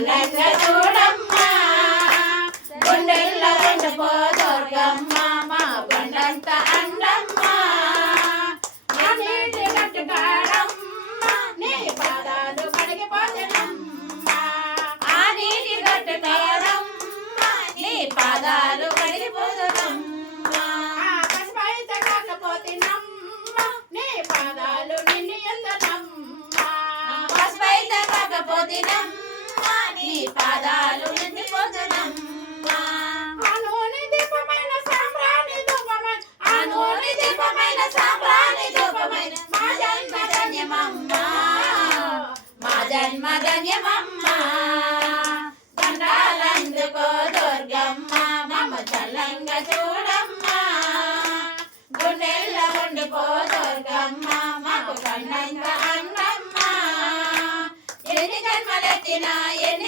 చల్లంగా చూడమ్మా గుండెల్లో ఉండిపో దుర్గమ్మ మా కొండంత అండమ్మా ఆ నీటి గట్టు కాడమ్మా నీ పాదాలు కడిగిపోతున్నమ్మా ఆ నీటి గట్టు కాడమ్మా నీ పాదాలు కడిగిపోతున్నమ్మా పసుపైతే కాకపోతేనమ్మా నీ పాదాలు నిన్ను ఎందనమ్మా పసుపైతే కాకపోతేనమ్మా నీ పాదాలు నిండిపోతున్నమ్మా ఆ నూనె దీపమైన సాంబ్రాణి ధూపమైన ఆ నూనె దీపమైన సాంబ్రాణి ధూపమైన మా జన్మ ధన్యమమ్మా మా జన్మ ధన్యమమ్మా దండాలందుకో దుర్గమ్మ మమ్మ చల్లంగా చూడమ్మా గుండెల్లో ఉండిపో దుర్గమ్మ మాకు కన్నంగా అన్నమ్మా ఎన్ని జన్మలెత్తినా ఎన్ని